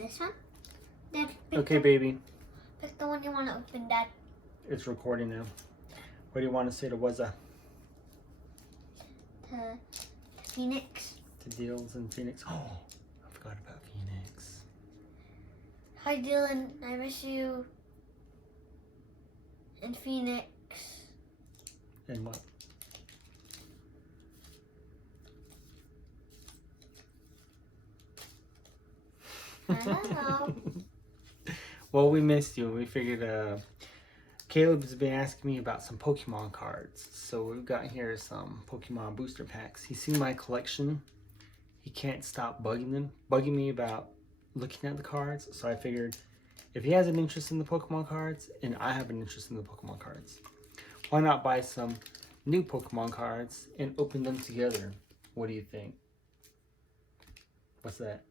this one. Dad, Okay, baby. Pick the one you want to open, Dad. It's recording now. What do you want to say to Wazza? To Phoenix. To Deals and Phoenix. Oh, I forgot about Phoenix. Hi, Dylan. I miss you. And Phoenix. And what? I don't know. Well, we missed you. We figured Caleb's been asking me about some Pokemon cards. So we've got here some Pokemon booster packs. He's seen my collection. He can't stop bugging me about looking at the cards. So I figured if he has an interest in the Pokemon cards and I have an interest in the Pokemon cards, why not buy some new Pokemon cards and open them together? What do you think? What's that?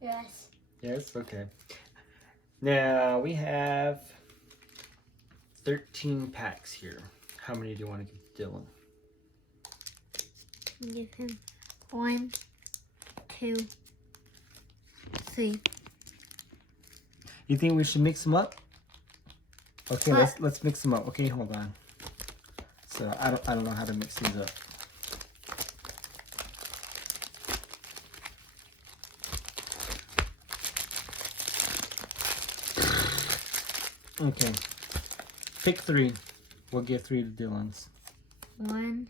Yes. Yes? Okay. Now we have 13 packs here. How many do you want to give Dylan? Give him 1, 2, 3. You think we should mix them up? Okay, What? let's mix them up. Okay, hold on. So I don't know how to mix these up. Okay. Pick 3. We'll give 3 to Dylan's. 1,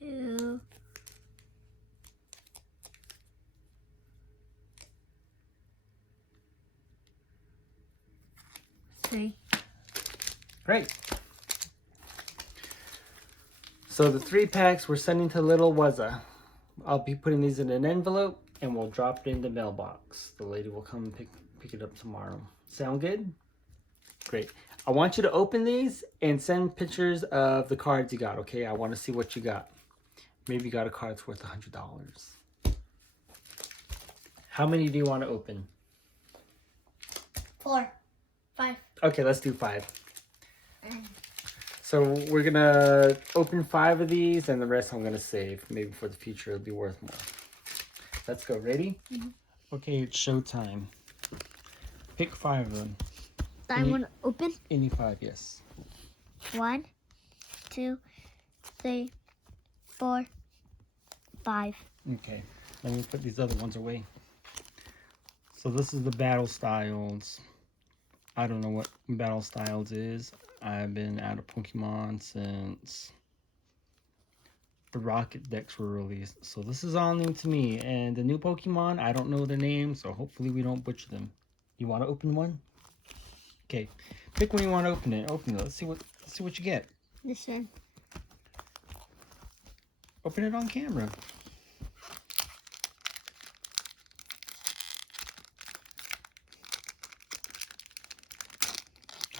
2, 3. Great. So the 3 packs we're sending to little Wazza. I'll be putting these in an envelope and we'll drop it in the mailbox. The lady will come and pick it up tomorrow. Sound good? Great. I want you to open these and send pictures of the cards you got, okay? I want to see what you got. Maybe you got a card that's worth $100. How many do you want to open? 4, 5. Okay, let's do 5. So we're going to open 5 of these and the rest I'm going to save. Maybe for the future it'll be worth more. Let's go. Ready? Mm-hmm. Okay, it's showtime. Pick 5 of them. I want to open. Any 5, yes. 1, 2, 3, 4, 5. Okay, let me put these other ones away. So this is the Battle Styles. I don't know what Battle Styles is. I've been out of Pokemon since the Rocket decks were released. So this is all new to me. And the new Pokemon, I don't know their names, so hopefully we don't butcher them. You want to open one? Okay, pick when you want to open it. Open it. Let's see what you get. This one. Open it on camera.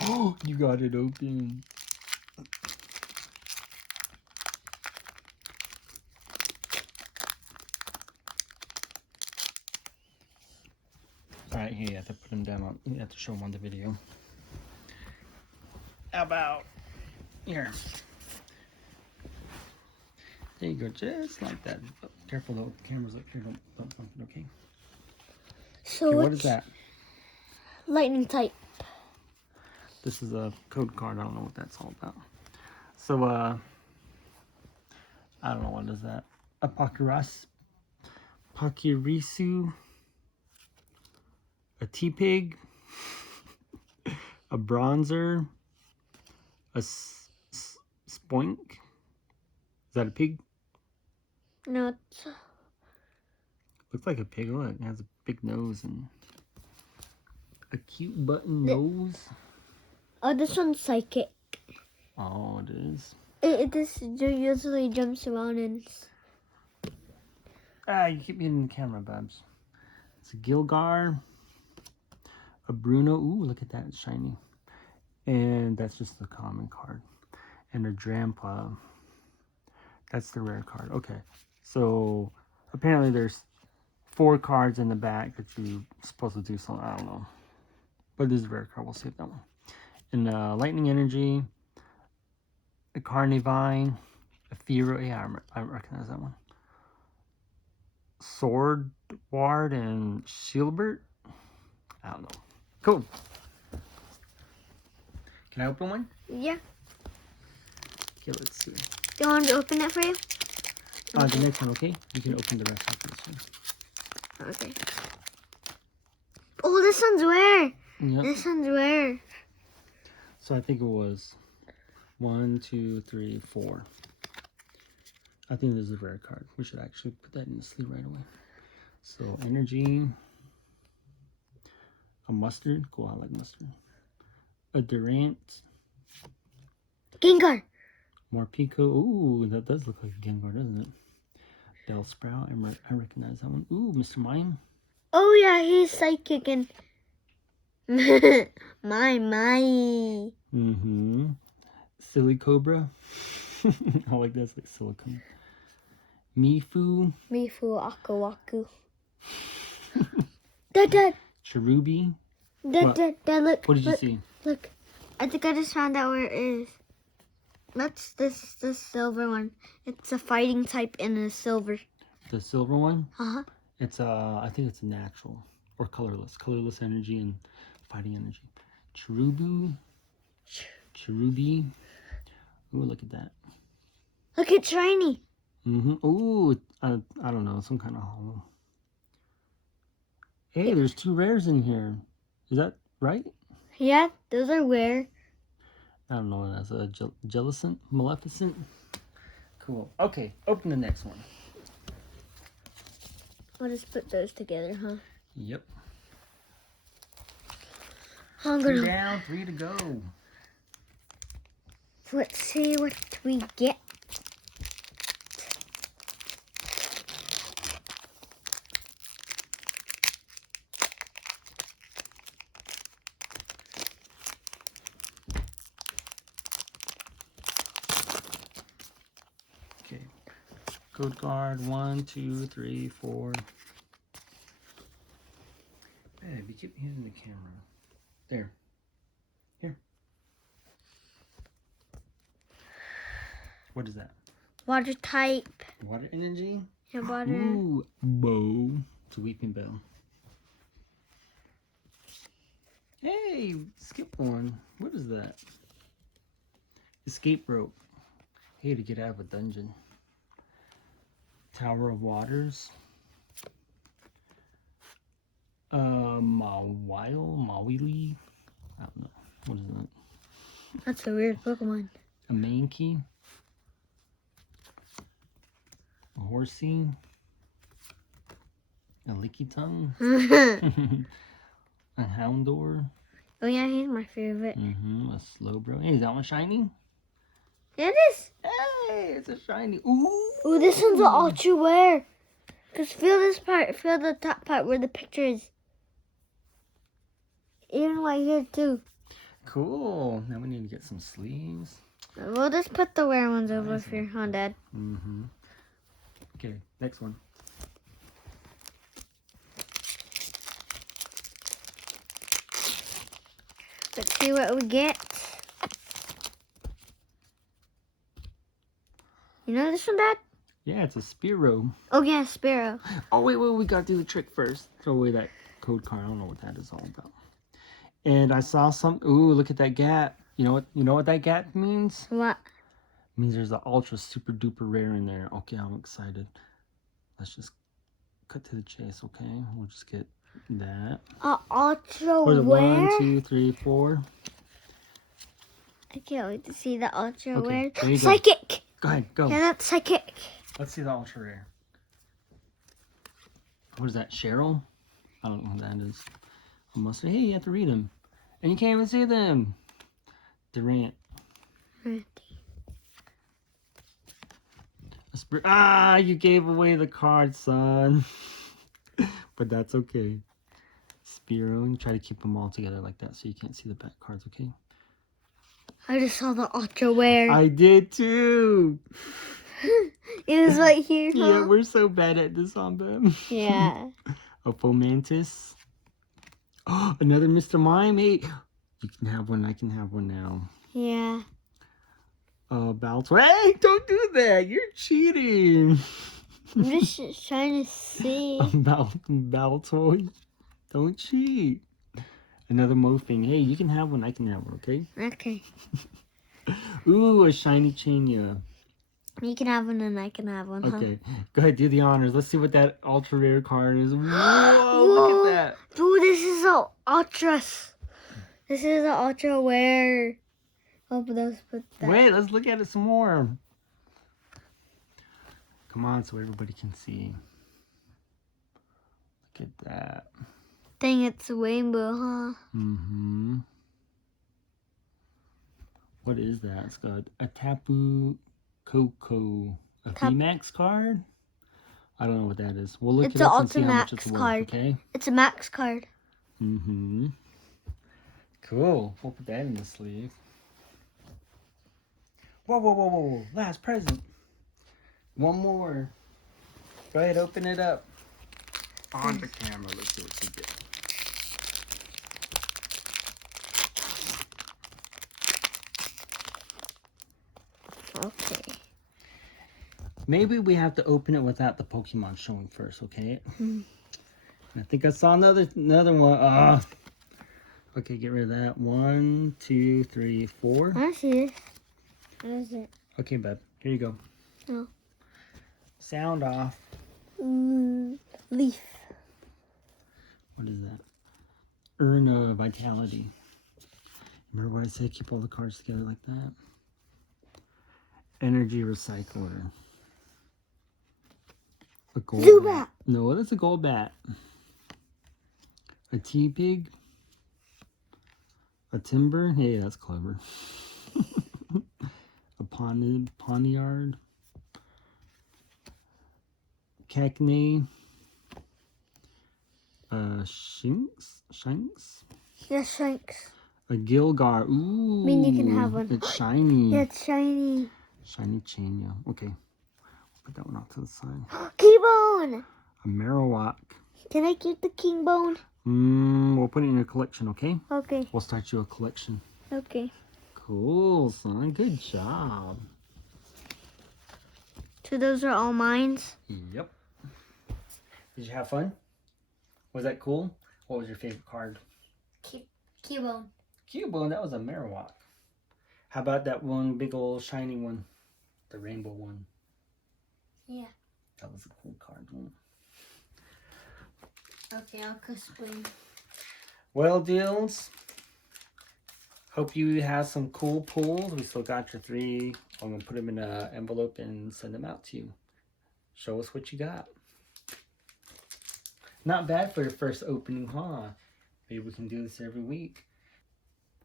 Oh, you got it open. Alright, here you have to put them down. You have to show them on the video. How about here? There you go, just like that. Oh, careful though, the camera's up here. Don't bump it, okay? So Okay, what is that? Lightning type. This is a code card. I don't know what that's all about. So, I don't know what is that. A Pakirisu, a T-Pig, a Bronzer, a Spoink. Is that a pig? No, it's Looks like a pig. Look, it has a big nose and a cute button nose. oh, this one's psychic. Oh, it is. It usually jumps around and. Ah, you keep hitting the camera, Babs. It's a Gilgar, a Bruno. Ooh, look at that, it's shiny. And that's just the common card. And a Drampa. That's the rare card. Okay, so apparently there's 4 cards in the back that you're supposed to do something. I don't know. But this is a rare card. We'll save that one. And Lightning Energy, a Carnivine, Ethereal. Yeah, I recognize that one. Swordward and Shieldbert. I don't know. Cool. Can I open one? Yeah. Okay, let's see. Do you want to open it for you? The next one, okay? You can open the rest of this one. Okay. Oh, this one's rare. Yep. This one's rare. So I think it was 1, 2, 3, 4. I think this is a rare card. We should actually put that in the sleeve right away. So energy. A mustard. Cool, I like mustard. A Durant. Gengar. Morpeko. Ooh, that does look like a Gengar, doesn't it? Bellsprout. I recognize that one. Ooh, Mr. Mime. Oh yeah, he's psychic and my. Mm-hmm. Silly Cobra. I like that. It's like silicone. Mifu. Mifu Akawaku. Dad. Cherubi. Dad, look. What did you look, see? Look. I think I just found out where it is. That's this silver one. It's a fighting type in a silver. The silver one? Uh-huh. It's I think it's a natural or colorless. Colorless energy and fighting energy. Cherubi. Ooh, look at that. Look, it's shiny. Mm-hmm. Ooh, I don't know, some kind of hollow. Hey, there's 2 rares in here. Is that right? Yeah, those are rare. I don't know. That's a Jellicent, Maleficent. Cool. Okay, open the next one. I'll just put those together, huh? Yep. I'm 2 gonna. down, 3 to go. Let's see what we get. Okay. Code card 1, 2, 3, 4. Babe, you keep hitting the camera. There. Here. What is that? Water type. Water energy? Yeah, water. Ooh, Bow. It's a Weeping Bell. Hey, skip one. What is that? Escape rope. Hey, to get out of a dungeon. Tower of Waters. Mawili. I don't know. What is that? That's a weird Pokemon. A Mankey. A Horsey. A Lickitung. A Houndour. Oh yeah, he's my favorite. Mm-hmm. A Slowbro. Hey, is that one shiny? Yeah, it is. Hey, it's a shiny. Ooh. Ooh, this one's an ultra rare. Just feel this part. Feel the top part where the picture is. Even right here too. Cool. Now we need to get some sleeves. We'll just put the rare ones over Nice. here, huh, Dad? Mm-hmm. Okay, next one. Let's see what we get. You know this one, Dad? Yeah, it's a Spearow. Oh yeah, Sparrow. Oh, wait, we gotta do the trick first. Throw away that code card. I don't know what that is all about. And I saw some. Ooh, look at that gap. You know what that gap means? What? It means there's an ultra super duper rare in there. Okay, I'm excited. Let's just cut to the chase, okay? We'll just get that. Ultra What is it? rare? 1, 2, 3, 4. I can't wait to see the ultra Okay, rare. there you go. Psychic! Go ahead, go. Yeah, that's psychic. Let's see the ultra rare. What is that, Cheryl? I don't know who that is. I must say, hey, you have to read them. And you can't even see them. Durant. You gave away the card, son. But that's okay. Spearow, and try to keep them all together like that so you can't see the back cards, okay? I just saw the ultra rare. I did too. It was right here, huh? Yeah, we're so bad at this on them. Yeah. A Fomantis. Oh, another Mr. Mime. Hey, you can have one. I can have one now. Yeah. Baltoy. Hey, don't do that. You're cheating. I'm just trying to see. Baltoy. Don't cheat. Another Mofing. Hey, you can have one. I can have one, okay? Okay. Ooh, a shiny Chania. You can have one and I can have one, huh? Okay, go ahead, do the honors. Let's see what that ultra rare card is. Whoa, look at that. Dude, this is a ultra. This is an ultra rare. Oh, but let's put that. Wait, let's look at it some more. Come on, so everybody can see. Look at that. Dang, it's a rainbow, huh? Mm-hmm. What is that? It's got a Tapu Koko. A VMAX card? I don't know what that is. We'll look It's it up and an see how much Ultra it's Max worth, card. okay? It's a max card. Mm-hmm. Cool. We'll put that in the sleeve. Whoa, whoa, whoa, whoa. Last present. One more. Go ahead, open it up. On the camera. Let's see what you get. Okay. Maybe we have to open it without the Pokemon showing first, okay? Hmm. I think I saw another one. Okay, get rid of that. 1, 2, 3, 4. I see this. What is it? Okay, bud. Here you go. Oh. Sound off. Leaf. What is that? Urn of Vitality. Remember what I said? Keep all the cards together like that. Energy Recycler. A gold Zubat. bat. No, that's a gold bat. A T-Pig. A Timber. Hey, that's clever. A Poniard. Cacnea. Shanks. Yeah, Shanks. A Gilgar. Ooh. I mean, you can have one. It's shiny. Yeah, it's shiny. Shiny chain, yeah. Okay. Put that one off to the side. Keybone! A Marowak. Can I keep the king bone? We'll put it in your collection, okay? Okay. We'll start you a collection. Okay. Cool, son. Good job. So those are all mines? Yep. Did you have fun? Was that cool? What was your favorite card? Keybone. Cubone, that was a Marowak. How about that one big old shiny one? The rainbow one. Yeah. That was a cool card. Okay, I'll explain. Well, deals. Hope you have some cool pulls. We still got your 3. I'm going to put them in an envelope and send them out to you. Show us what you got. Not bad for your first opening, huh? Maybe we can do this every week.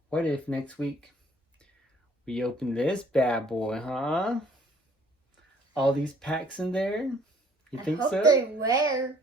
What if next week we open this bad boy, huh? All these packs in there? You think so? They're rare.